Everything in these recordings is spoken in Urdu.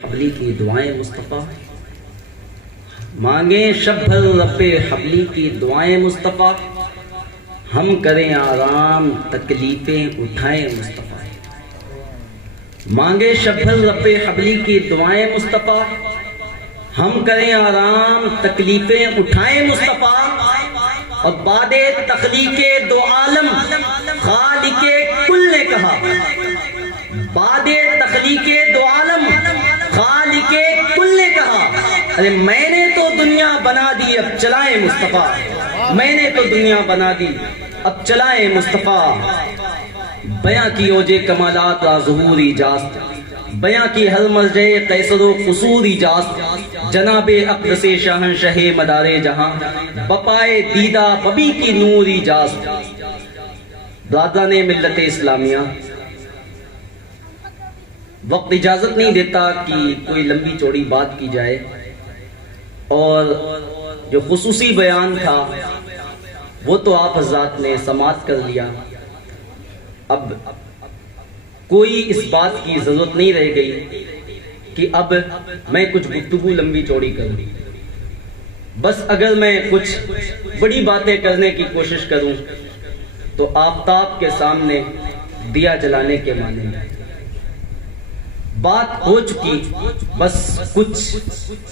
حبلی کی دعائیں مصطفیٰ مانگیں شب بھر رب حبلی کی دعائیں مصطفیٰ، ہم کریں آرام تکلیفیں اٹھائیں مصطفیٰ۔ مانگے شب بھر رب حبلی کی دعائیں مصطفیٰ، ہم کریں آرام تکلیفیں اٹھائیں مصطفیٰ۔ اور بعد تخلیق دو عالم خالق کل نے کہا، بعد تخلیق دو عالم خالق کل نے کہا، ارے میں نے تو دنیا بنا دی اب چلائیں مصطفیٰ، میں نے تو دنیا بنا دی اب چلائیں مصطفیٰ۔ بیاں کی اوج کمالات را ظہور ایجاز، بیاں کی ہر مرجع قیصر و قصور ایجاز، جناب اقدس شاہنشاہ مدار جہاں بپائے دیدہ ببی کی نور ایجاز۔ برادران ملت اسلامیہ، وقت اجازت نہیں دیتا کہ کوئی لمبی چوڑی بات کی جائے، اور جو خصوصی بیان تھا وہ تو آپ حضرات نے سماعت کر لیا۔ اب کوئی اس بات کی ضرورت نہیں رہ گئی کہ اب میں کچھ گفتگو لمبی چوڑی کروں۔ بس اگر میں کچھ بڑی باتیں کرنے کی کوشش کروں تو آفتاب کے سامنے دیا جلانے کے معنی میں بات ہو چکی، بس کچھ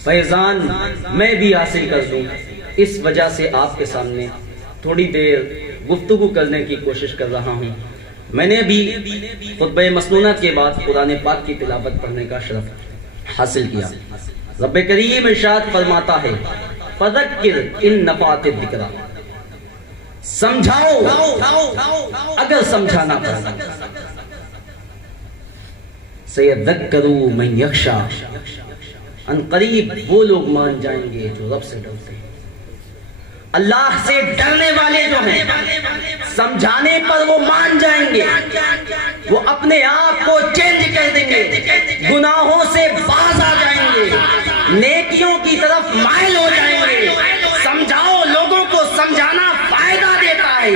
فیضان میں بھی حاصل کر دوں، اس وجہ سے آپ کے سامنے تھوڑی دیر گفتگو کرنے کی کوشش کر رہا ہوں۔ میں نے بھی خطبہ مسنونہ کے بعد قرآن پاک کی تلاوت پڑھنے کا شرف حاصل کیا۔ رب کریم ارشاد فرماتا ہے، فذکر ان نفعت الذکریٰ، سمجھاؤ اگر سمجھانا پڑا، سیذکروا من یخشی، ان قریب وہ لوگ مان جائیں گے جو رب سے ڈرتے ہیں۔ اللہ سے ڈرنے والے جو ہیں، سمجھانے پر وہ مان جائیں گے، وہ اپنے آپ کو چینج کر دیں گے، گناہوں سے باز آ جائیں گے، نیکیوں کی طرف مائل ہو جائیں گے۔ سمجھاؤ، لوگوں کو سمجھانا فائدہ دیتا ہے۔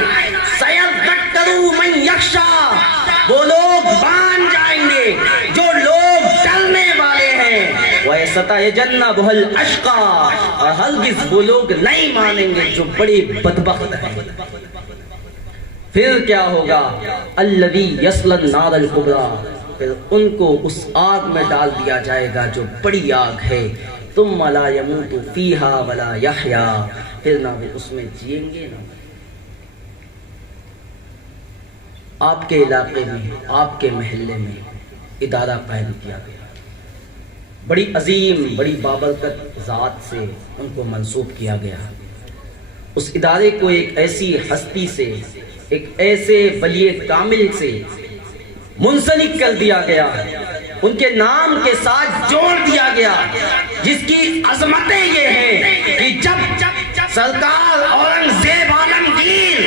سیذکروا من یخشی، وہ لوگ مان جائیں گے جو لوگ ڈرنے والے ہیں۔ وَيَسْتَجَنَّبُهَا الْأَشْقَى، اور ہرگز وہ لوگ نہیں مانیں گے جو بڑے بدبخت ہیں۔ پھر کیا ہوگا؟ الَّذِي يَصْلَى النَّارَ الْكُبْرَى، پھر ان کو اس آگ میں ڈال دیا جائے گا جو بڑی آگ ہے۔ ثُمَّ لَا يَمُوتُ فِيهَا وَلَا يَحْيَا، پھر نہ وہ اس میں جئیں گے نہ۔ آپ کے علاقے میں، آپ کے محلے میں ادارہ قائم کیا گیا، بڑی عظیم بڑی بابرکت ذات سے ان کو منسوب کیا گیا۔ اس ادارے کو ایک ایسی ہستی سے، ایک ایسے ولی کامل سے منسلک کر دیا گیا، ان کے نام کے ساتھ جوڑ دیا گیا، جس کی عظمتیں یہ ہیں کہ جب سرکار اورنگزیب عالمگیر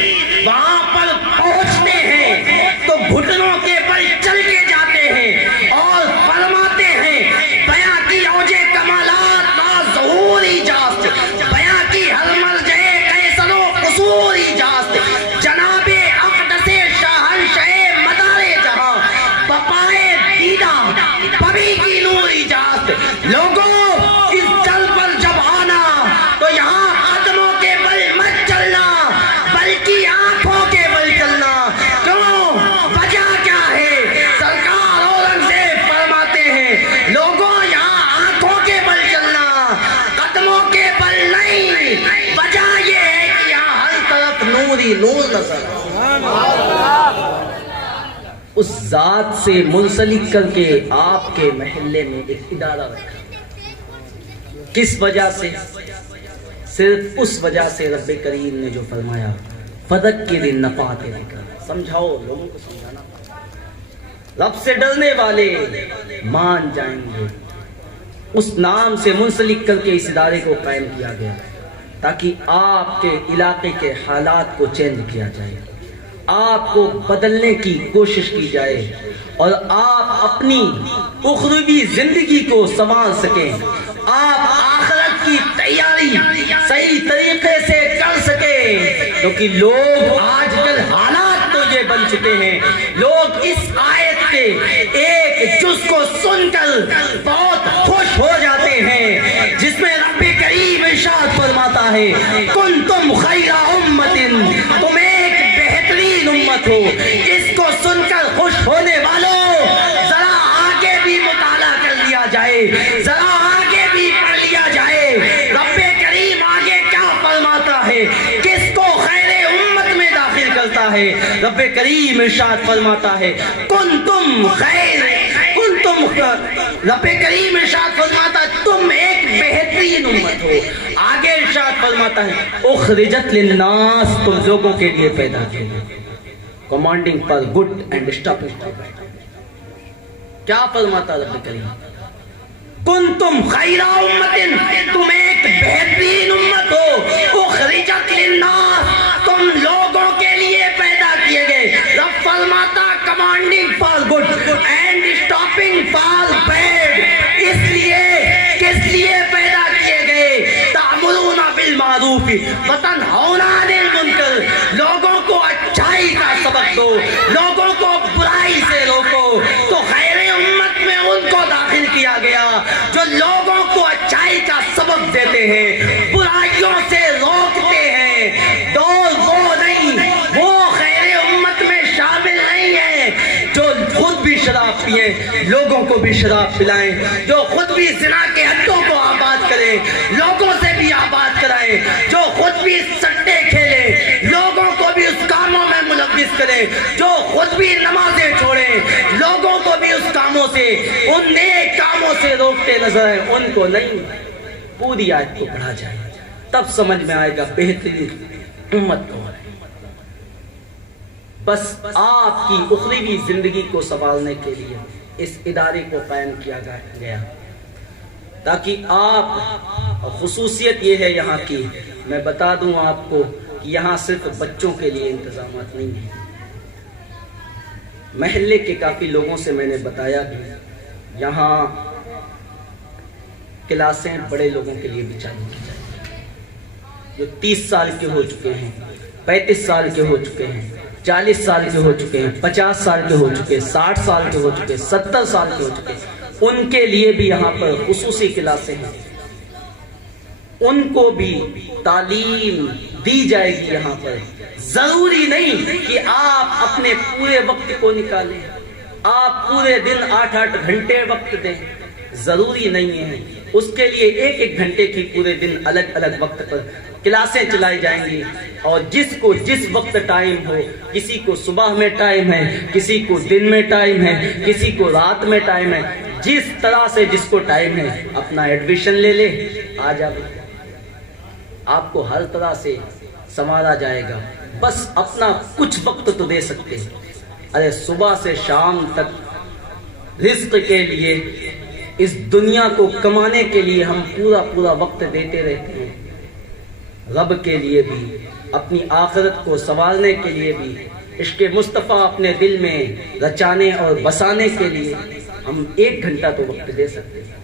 وہاں پر پہنچتے ہیں تو گھٹنوں کے بل چل کے جاتے ہیں اور فرماتے ہیں، بیاں کی اوج کمالات با ظہور ایجاز، بیاں کی ہر مرجع قیصر و قصور ایجاز، جناب اقدس شاہنشاہ مدار جہاں بپائے دیدہ ببی کی نور ایجاز۔ لوگوں، اس جل پر جب آنا تو یہاں قدموں کے بل مت چلنا بلکہ آنکھوں کے بل چلنا۔ کیوں؟ وجہ کیا ہے؟ سرکار اورنگزیب فرماتے ہیں، لوگوں یہاں آنکھوں کے بل چلنا، قدموں کے بل نہیں۔ وجہ یہ ہے کہ یہاں ہر طرف نور ہی نور نظر۔ اس ذات سے منسلک کر کے آپ کے محلے میں ایک ادارہ رکھا۔ کس وجہ سے؟ صرف اس وجہ سے رب کریم نے جو فرمایا، فذکر ان نفعت الذکریٰ، سمجھاؤ، لوگوں کو سمجھانا پڑا۔ رب سے ڈرنے والے مان جائیں گے۔ اس نام سے منسلک کر کے اس ادارے کو قائم کیا گیا تاکہ آپ کے علاقے کے حالات کو چینج کیا جائے، آپ کو بدلنے کی کوشش کی جائے، اور آپ اپنی اخروی زندگی کو سنوار سکیں، آپ آخرت کی تیاری صحیح طریقے سے کر سکیں۔ کیونکہ لوگ آج کل حالات تو یہ بن چکے ہیں، لوگ اس آیت کے ایک جز کو سن کر بہت ہے کنتم خیر امت، تم ایک بہترین امت ہو۔ اس کو سن کر خوش ہونے والوں ذرا آگے بھی مطالعہ کر لیا جائے، ذرا آگے بھی پڑھ لیا جائے۔ رب کریم آگے کیا فرماتا ہے، کس کو خیر امت میں داخل کرتا ہے؟ رب کریم ارشاد فرماتا ہے کنتم خیر، رب کریم ارشاد فرماتا ہے تم ایک بہترین امت ہو۔ آگے ارشاد فرماتا ہے اخرجت للناس، تم لوگوں کے لیے پیدا کی گئی، commanding for good and stopping for bed. کیا فرماتا رب کریم؟ کنتم خیر امت، تم ایک بہترین امت ہو۔ اخرجت للناس، تم لوگوں کے لیے پیدا کیے گئے۔ رب فرماتا commanding for good and stopping for bad. اس لیے کس لیے پیدا کیے گئے؟ تأمرون بالمعروف وتنہون عن المنکر، لوگوں کو اچھائی کا سبق دو، لوگوں کو برائی سے روکو۔ تو خیر امت میں ان کو داخل کیا گیا جو لوگوں کو اچھائی کا سبق دیتے ہیں، برائیوں سے روکتے ہیں۔ دور وہ نہیں، وہ خیر امت میں شامل نہیں ہے جو خود بھی شراب پیئیں، لوگوں کو بھی شراب پلائیں، جو خود بھی زنا کے حدوں کو آباد کریں، لوگوں سے بھی آباد کرائیں، جو خود بھی سٹے کھیلیں، لوگوں کو بھی اس کاموں میں ملوث کریں، جو خود بھی نمازیں چھوڑیں، لوگوں کو بھی اس کاموں سے، ان نیک کاموں سے روکتے نظر آئیں، ان کو نہیں۔ پوری آیت کو پڑھا جائے تب سمجھ میں آئے گا بہترین امت کون ہے۔ بس آپ کی اخروی زندگی کو سنبھالنے کے لیے اس ادارے کو قائم کیا گیا، تاکہ آپ، خصوصیت یہ ہے یہاں کی، میں بتا دوں آپ کو کہ یہاں صرف بچوں کے لیے انتظامات نہیں ہیں۔ محلے کے کافی لوگوں سے میں نے بتایا بھی، یہاں کلاسیں بڑے لوگوں کے لیے بھی چالو کی جائیں، جو 30 سال کے ہو چکے ہیں، 35 سال کے ہو چکے ہیں، 40 سال کے ہو چکے ہیں، 50 سال کے ہو چکے ہیں، 60 سال کے ہو چکے ہیں، 70 سال کے ہو چکے ہیں، ان کے لیے بھی یہاں پر خصوصی کلاسیں ہیں، ان کو بھی تعلیم دی جائے گی یہاں پر۔ ضروری نہیں کہ آپ اپنے پورے وقت کو نکالیں، آپ پورے دن 8-8 گھنٹے وقت دیں، ضروری نہیں ہے۔ اس کے لیے 1-1 گھنٹے کی پورے دن الگ الگ وقت پر کلاسیں چلائی جائیں گی، اور جس کو جس وقت ٹائم ہو، کسی کو صبح میں ٹائم ہے، کسی کو دن میں ٹائم ہے، کسی کو رات میں ٹائم ہے، جس طرح سے جس کو ٹائم ہے اپنا ایڈمیشن لے لے، آ جائے، آپ کو ہر طرح سے سنوارا جائے گا۔ بس اپنا کچھ وقت تو دے سکتے ہیں۔ ارے صبح سے شام تک رزق کے لیے، اس دنیا کو کمانے کے لیے ہم پورا وقت دیتے رہتے ہیں، رب کے لیے بھی، اپنی آخرت کو سنوارنے کے لیے بھی، عشق مصطفیٰ اپنے دل میں رچانے اور بسانے کے لیے ہم 1 گھنٹہ تو وقت دے سکتے ہیں،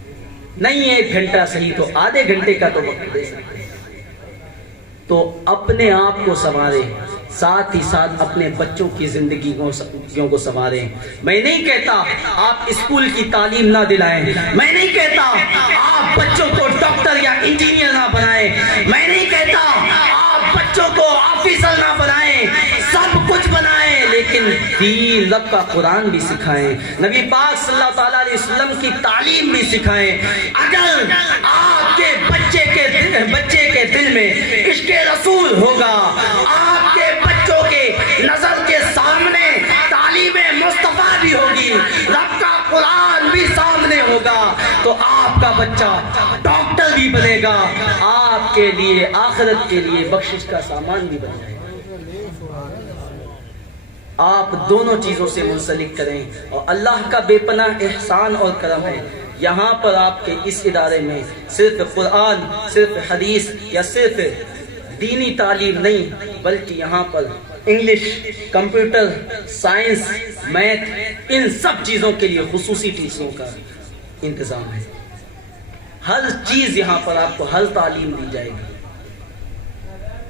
نہیں 1 گھنٹہ صحیح تو آدھے گھنٹے کا تو وقت دے سکتے ہیں۔ تو اپنے آپ کو سنواریں، ساتھ ہی ساتھ اپنے بچوں کی زندگیوں کو سنواریں۔ میں نہیں کہتا آپ اسکول کی تعلیم نہ دلائیں، میں نہیں کہتا آپ بچوں کو ڈاکٹر یا انجینئر نہ بنائیں، میں نہیں کہتا آپ بچوں کو آفیسر نہ بنائیں، سب کچھ بنائیں، لیکن دین رب کا قرآن بھی سکھائیں، نبی پاک صلی اللہ تعالیٰ علیہ وسلم کی تعلیم بھی سکھائیں۔ اگر آپ کے بچے کے دل میں عشق رسول ہوگا، آپ کے بچوں کے نظر کے سامنے تعلیم مصطفیٰ بھی ہوگی، رب کا قرآن بھی سامنے ہوگا، تو آپ کا بچہ ڈاکٹر بھی بنے گا، آپ کے لیے آخرت کے لیے بخشش کا سامان بھی بن جائے گا۔ آپ دونوں چیزوں سے منسلک کریں، اور اللہ کا بے پناہ احسان اور کرم ہے، یہاں پر آپ کے اس ادارے میں صرف قرآن، صرف حدیث یا صرف دینی تعلیم نہیں، بلکہ یہاں پر انگلش، کمپیوٹر، سائنس، میتھ، ان سب چیزوں کے لیے خصوصی ٹیچروں کا انتظام ہے۔ ہر چیز یہاں پر آپ کو ہر تعلیم دی جائے گی،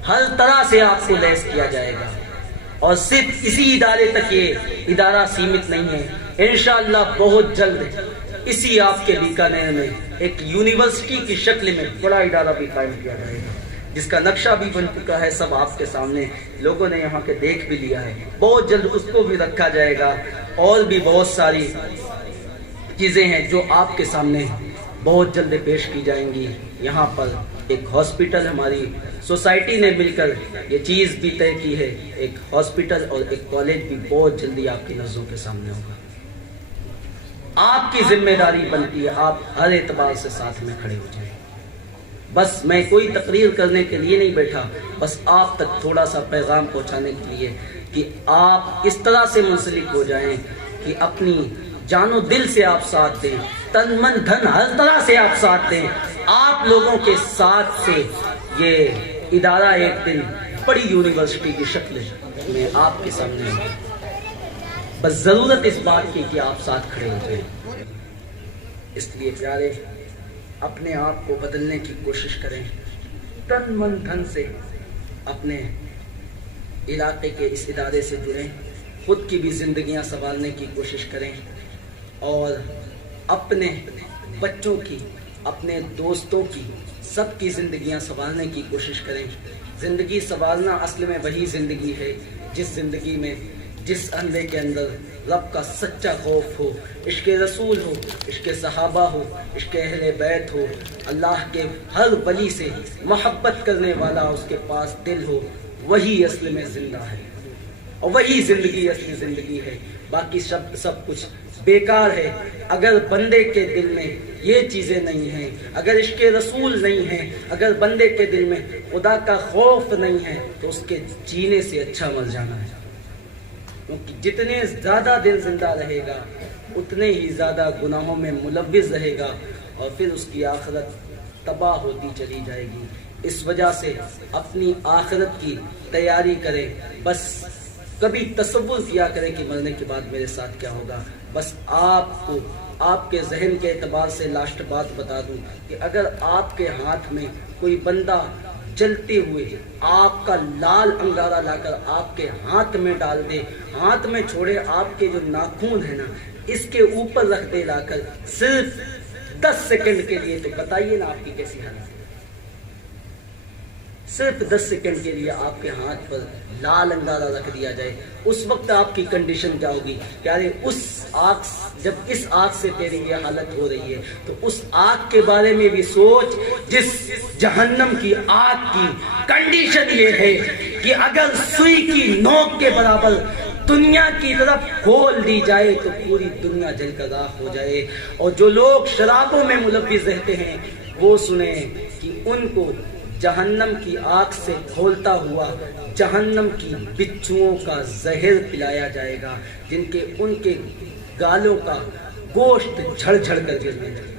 ہر طرح سے آپ کو لیس کیا جائے گا، اور صرف اسی ادارے تک یہ ادارہ سیمت نہیں ہے، انشاءاللہ بہت جلد اسی آپ کے بیکانیر میں ایک یونیورسٹی کی شکل میں بڑا ادارہ بھی قائم کیا جائے گا۔ جس کا نقشہ بھی بن چکا ہے، سب آپ کے سامنے لوگوں نے یہاں کے دیکھ بھی لیا ہے، بہت جلد اس کو بھی رکھا جائے گا، اور بھی بہت ساری چیزیں ہیں جو آپ کے سامنے بہت جلد پیش کی جائیں گی۔ یہاں پر ایک ہاسپٹل، ہماری سوسائٹی نے مل کر یہ چیز بھی طے کی ہے، ایک ہاسپٹل اور ایک کالج بھی بہت جلدی آپ کی نظروں کے سامنے ہوگا۔ آپ کی ذمہ داری بنتی ہے آپ ہر اعتبار سے ساتھ میں کھڑے ہو جائیں۔ بس میں کوئی تقریر کرنے کے لیے نہیں بیٹھا، بس آپ تک تھوڑا سا پیغام پہنچانے کے لیے کہ آپ اس طرح سے منسلک ہو جائیں کہ اپنی جان و دل سے آپ ساتھ دیں، تن من دھن ہر طرح سے آپ ساتھ دیں۔ آپ لوگوں کے ساتھ سے یہ ادارہ ایک دن بڑی یونیورسٹی کی شکل میں آپ کے سامنے ہے، بس ضرورت اس بات کی کہ آپ ساتھ کھڑے ہو جائیں۔ اس لیے پیارے، اپنے آپ کو بدلنے کی کوشش کریں، تن من دھن سے اپنے علاقے کے اس ادارے سے جڑیں، خود کی بھی زندگیاں سنوارنے کی کوشش کریں، اور اپنے بچوں کی، اپنے دوستوں کی، سب کی زندگیاں سنوارنے کی کوشش کریں۔ زندگی سنوارنا اصل میں وہی زندگی ہے جس زندگی میں، جس اندھے کے اندر رب کا سچا خوف ہو، عشق رسول ہو، عشق صحابہ ہو، عشق اہل بیت ہو، اللہ کے ہر ولی سے محبت کرنے والا اس کے پاس دل ہو، وہی اصل میں زندہ ہے، اور وہی زندگی اصلی زندگی ہے۔ باقی سب کچھ بیکار ہے۔ اگر بندے کے دل میں یہ چیزیں نہیں ہیں، اگر عشق رسول نہیں ہے، اگر بندے کے دل میں خدا کا خوف نہیں ہے، تو اس کے جینے سے اچھا مر جانا ہے، کیونکہ جتنے زیادہ دل زندہ رہے گا اتنے ہی زیادہ گناہوں میں ملوث رہے گا، اور پھر اس کی آخرت تباہ ہوتی چلی جائے گی۔ اس وجہ سے اپنی آخرت کی تیاری کریں، بس کبھی تصور کیا کریں کہ مرنے کے بعد میرے ساتھ کیا ہوگا۔ بس آپ کو آپ کے ذہن کے اعتبار سے لاسٹ بات بتا دوں کہ اگر آپ کے ہاتھ میں کوئی بندہ جلتے ہوئے آپ کا لال انگارہ لا کر آپ کے ہاتھ میں ڈال دے، ہاتھ میں چھوڑے، آپ کے جو ناخون ہے نا اس کے اوپر رکھ دے لا کر صرف 10 سیکنڈ کے لیے، تو بتائیے نا آپ کی کیسی حالت ہے۔ صرف 10 سیکنڈ کے لیے آپ کے ہاتھ پر لال انگارہ رکھ دیا جائے، اس وقت آپ کی کنڈیشن کیا ہوگی؟ یعنی اس آگ، جب اس آگ سے تیری یہ حالت ہو رہی ہے تو اس آگ کے بارے میں بھی سوچ جس جہنم کی آگ کی کنڈیشن یہ ہے کہ اگر سوئی کی نوک کے برابر دنیا کی طرف کھول دی جائے تو پوری دنیا جل کر راکھ ہو جائے۔ اور جو لوگ شرابوں میں ملوث رہتے ہیں وہ سنیں کہ ان کو جہنم کی آگ سے کھولتا ہوا جہنم کی بچھوؤں کا زہر پلایا جائے گا، جن کے ان کے گالوں کا گوشت جھڑ جھڑ کر گرنے لگے۔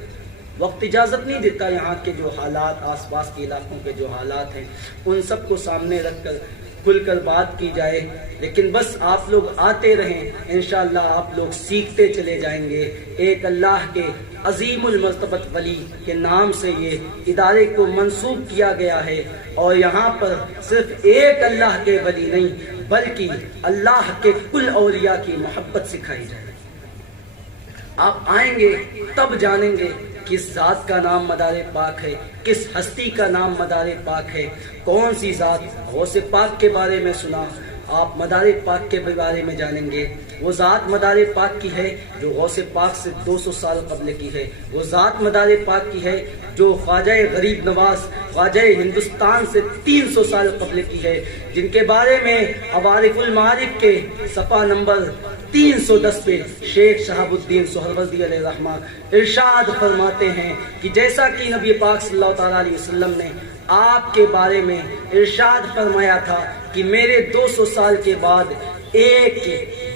وقت اجازت نہیں دیتا، یہاں کے جو حالات، آس پاس کے علاقوں کے جو حالات ہیں ان سب کو سامنے رکھ کر کھل کر بات کی جائے، لیکن بس آپ لوگ آتے رہیں، انشاءاللہ آپ لوگ سیکھتے چلے جائیں گے۔ ایک اللہ کے عظیم المرتبت ولی کے نام سے یہ ادارے کو منسوب کیا گیا ہے، اور یہاں پر صرف ایک اللہ کے ولی نہیں بلکہ اللہ کے کل اولیاء کی محبت سکھائی جائے۔ آپ آئیں گے تب جانیں گے کس ذات کا نام مدار پاک ہے، کس ہستی کا نام مدار پاک ہے، کون سی ذات۔ غوث پاک کے بارے میں سنا، آپ مدار پاک کے بارے میں جانیں گے۔ وہ ذات مدار پاک کی ہے جو غوث پاک سے 200 سال قبل کی ہے، وہ ذات مدار پاک کی ہے جو خواجہ غریب نواز، خواجہ ہندوستان سے 300 سال قبل کی ہے، جن کے بارے میں عوارف المعارف کے صفحہ نمبر 310 پہ شیخ شہاب الدین سہروردی علیہ الرحمہ ارشاد فرماتے ہیں کہ جیسا کہ نبی پاک صلی اللہ تعالیٰ علیہ وسلم نے آپ کے بارے میں ارشاد فرمایا تھا کہ میرے 200 سال کے بعد ایک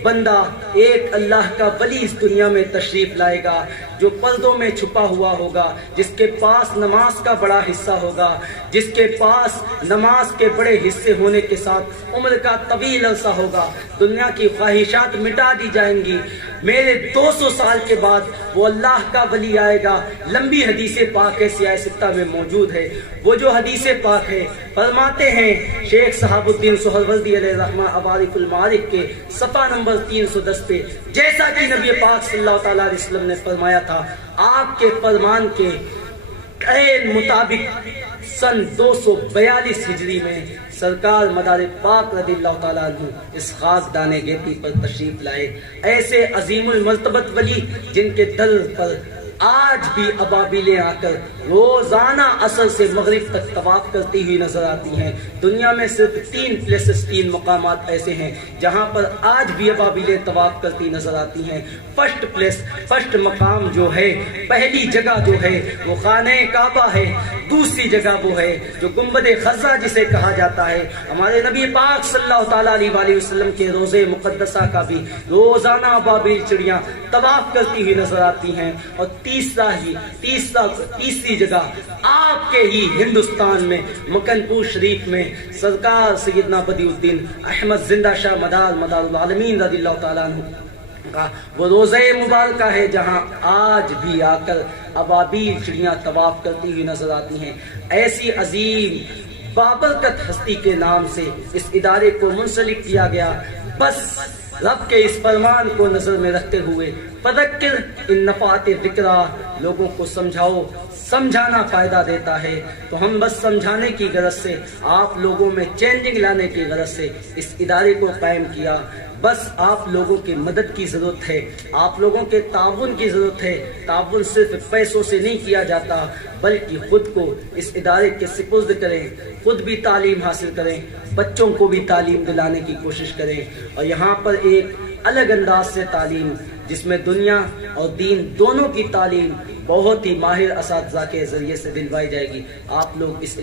بندہ، ایک اللہ کا ولی اس دنیا میں تشریف لائے گا جو پردوں میں چھپا ہوا ہوگا، جس کے پاس نماز کا بڑا حصہ ہوگا، جس کے پاس نماز کے بڑے حصے ہونے کے ساتھ عمر کا طویل عرصہ ہوگا، دنیا کی خواہشات مٹا دی جائیں گی۔ میرے 200 سال کے بعد وہ اللہ کا ولی آئے گا۔ لمبی حدیث پاک ہے، سیاہ ستہ میں موجود ہے۔ وہ جو حدیث پاک ہے فرماتے ہیں شیخ صحاب الدین سہروردی علیہ الرحمہ عوارف المعارف کے صفحہ نمبر 310 پہ، جیسا کہ نبی پاک صلی اللہ تعالیٰ علیہ وسلم نے فرمایا تھا، آپ کے فرمان کے عین مطابق سن 242 ہجری میں سرکار مدار پاک رضی اللہ تعالیٰ عنہ اس خاک دانے گیتی پر تشریف لائے. ایسے عظیم المرتبت ولی جن کے در پر آج بھی ابابیلیں آ کر روزانہ عصر سے مغرب تک طواف کرتی ہوئی نظر آتی ہیں. دنیا میں صرف 3 مقامات ایسے ہیں جہاں پر آج بھی ابابیلیں طواف کرتی نظر آتی ہیں. فرسٹ مقام جو ہے، پہلی جگہ جو ہے وہ خانہ کعبہ ہے. دوسری جگہ وہ ہے جو گنبد خضرا جسے کہا جاتا ہے. ہمارے نبی پاک صلی اللہ تعالیٰ علیہ وسلم کے روضے مقدسہ کا بھی روزانہ ابابیل چڑیاں طواف کرتی ہوئی نظر آتی ہیں. اور تیسری جگہ آپ کے ہی ہندوستان میں مکن پور شریف میں سرکار سیدنا بدیع الدین احمد زندہ شاہ مدار العالمین رضی اللہ تعالیٰ عنہ کا وہ روزہ مبارکہ ہے جہاں آج بھی آ کر ابابیل چڑیاں طواف کرتی ہوئی نظر آتی ہیں. ایسی عظیم بابرکت ہستی کے نام سے اس ادارے کو منسلک کیا گیا. بس رب کے اس فرمان کو نظر میں رکھتے ہوئے فذکر ان نفعت ذکرا، لوگوں کو سمجھاؤ، سمجھانا فائدہ دیتا ہے. تو ہم بس سمجھانے کی غرض سے، آپ لوگوں میں چینجنگ لانے کی غرض سے اس ادارے کو قائم کیا. بس آپ لوگوں کی مدد کی ضرورت ہے، آپ لوگوں کے تعاون کی ضرورت ہے. تعاون صرف پیسوں سے نہیں کیا جاتا بلکہ خود کو اس ادارے کے سپرد کریں، خود بھی تعلیم حاصل کریں، بچوں کو بھی تعلیم دلانے کی کوشش کریں. اور یہاں پر ایک الگ انداز سے تعلیم جس میں دنیا اور دین دونوں کی تعلیم بہت ہی ماہر اساتذہ کے ذریعے سے دلوائی جائے گی. آپ لوگ اس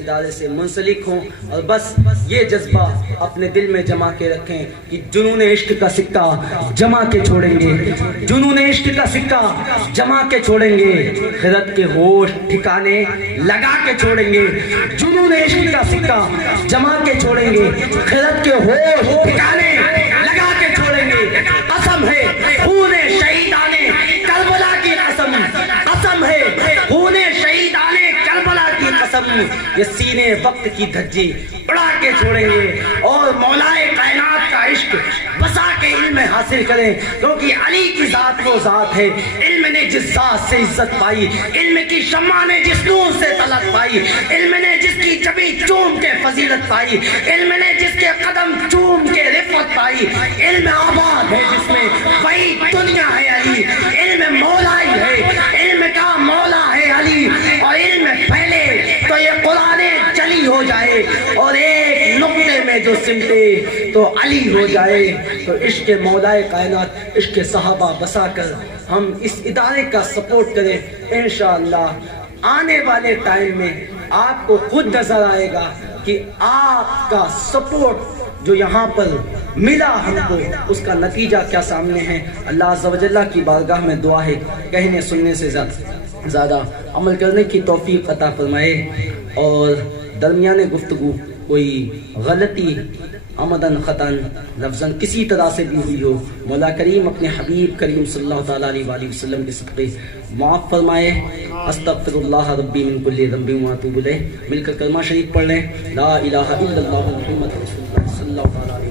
ادارے سے منسلک ہوں اور بس یہ جذبہ اپنے دل میں جما کے رکھیں کہ جنون عشق کا سکہ جما کے چھوڑیں گے، جنون عشق کا سکہ جما کے چھوڑیں گے، خرد کے ہوش ٹھکانے لگا کے چھوڑیں گے. جنون عشق کا سکہ جما کے چھوڑیں گے، خرد کے ہوش ٹھکانے لگا کے چھوڑیں گے. قسم ہے خون شہیدانے کربلا کی قسم، قسم ہے خون شہیدانے کربلا کی قسم، یہ سینے وقت کی دھجی اڑا کے چھوڑیں گے اور مولائے کائنات کا عشق بسا کے علم حاصل کریں. کیونکہ علی کی ذات وہ ذات ہے، علم نے جس ذات سے عزت پائی، علم کی شمع نے جس نور سے طلعت پائی، علم نے جس کی جبی چوم کے فضیلت پائی، علم نے جس کے قدم چوم کے رفعت پائی. علم آباد ہے جس میں وہی دنیا ہے علی، علم مولا ہی ہے، علم کا مولا ہے علی. اور علم پھیلے تو یہ قرآن جلی ہو جائے اور ایک نقطے میں جو سمٹے تو علی ہو جائے. تو عشق مولائے کائنات، عشق صحابہ بسا کر ہم اس ادارے کا سپورٹ کریں. انشاءاللہ آنے والے ٹائم میں آپ کو خود نظر آئے گا کہ آپ کا سپورٹ جو یہاں پر ملا ہم کو، اس کا نتیجہ کیا سامنے ہے. اللہ عز و جل کی بارگاہ میں دعا ہے کہنے سننے سے زیادہ عمل کرنے کی توفیق عطا فرمائے. اور درمیان گفتگو کوئی غلطی عمدن خطاً لفظاً کسی طرح سے بھی ہوئی ہو، مولا کریم اپنے حبیب کریم صلی اللہ تعالیٰ علیہ وسلم کے صدقے معاف فرمائے. استغفر اللہ ربی من کل ذنب واتوب الیہ. مل کر کلمہ شریف پڑھ لیں، لا الہ الا اللہ محمد رسول اللہ صلی اللہ تعالیٰ علیہ